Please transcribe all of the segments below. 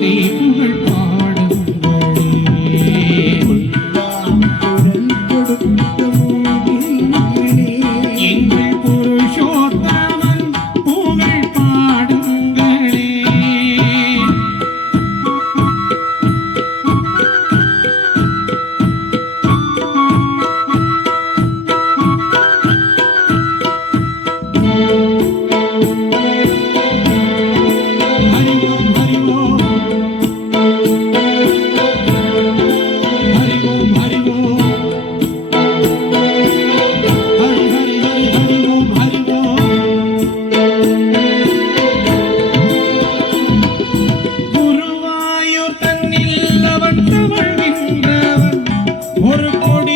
deep Lord.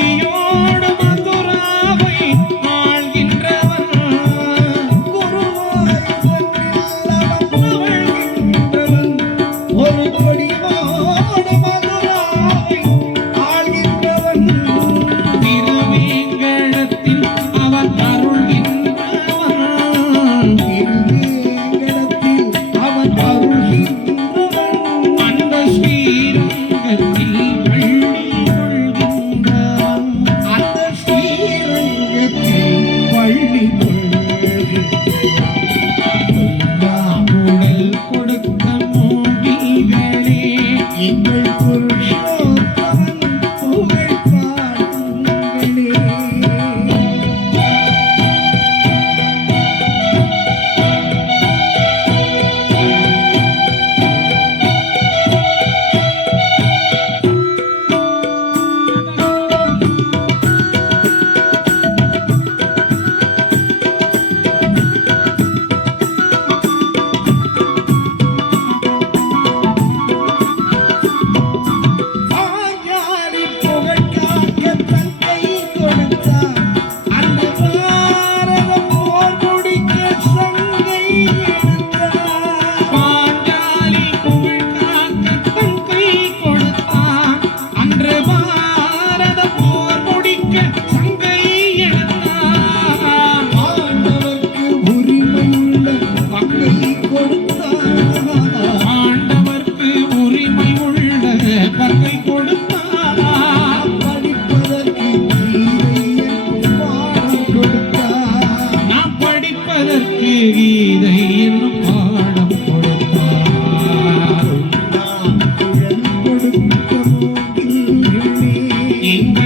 கீதை என்னும் பாடம் கொடுத்தார். கொடுத்த